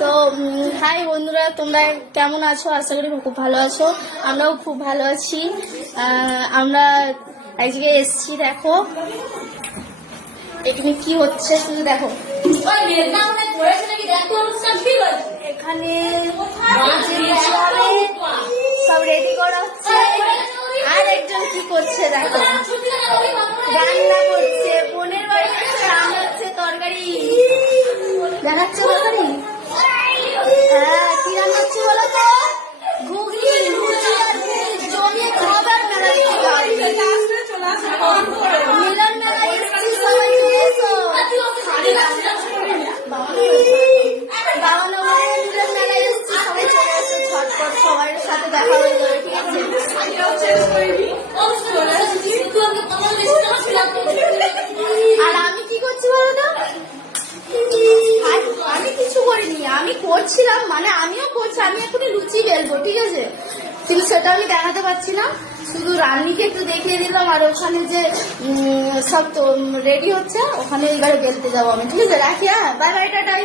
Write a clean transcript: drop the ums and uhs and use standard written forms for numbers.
তো হাই বন্ধুরা, তোমরা কেমন আছো? আশা করি খুব ভালো আছো। আমরাও খুব ভালো আছি। আমরা আজকে এসছি, দেখো এখানে কি হচ্ছে শুধু দেখো। এখানে সব রেডি করা হচ্ছে। আর একজন কি করছে দেখো, রান্না করছে। বোনের বাড়িতে রান্না হচ্ছে, তরকারি দেখাচ্ছে। তরকারি হ্যাঁ, কি রান্না হচ্ছে বলো তো? ঘুগনি, লুচি আর জমিয়ে খাবার মেলা দিতে মিলন মেলা এসছি, সবাই এসো। বাবানগরে মিলন মেলা এসছি, সবাই চলে আসো ঝটপট, সবার সাথে দেখা হয়ে যাবে, ঠিক আছে? আর আমি কি করছি বলো তো? আমি কিছু করিনি, আমি করছিলাম, মানে আমিও করছি। আমি এখন লুচি বেলবো, ঠিক আছে? কিন্তু সেটা আমি দেখাতে পারছি না, শুধু রান্নিকে একটু দেখিয়ে দিলাম। আর ওখানে যে সব তো রেডি হচ্ছে, ওখানে এবারে বেলতে যাবো আমি, ঠিক আছে? রাখি, হ্যাঁ, বাই বাই, টাটাই।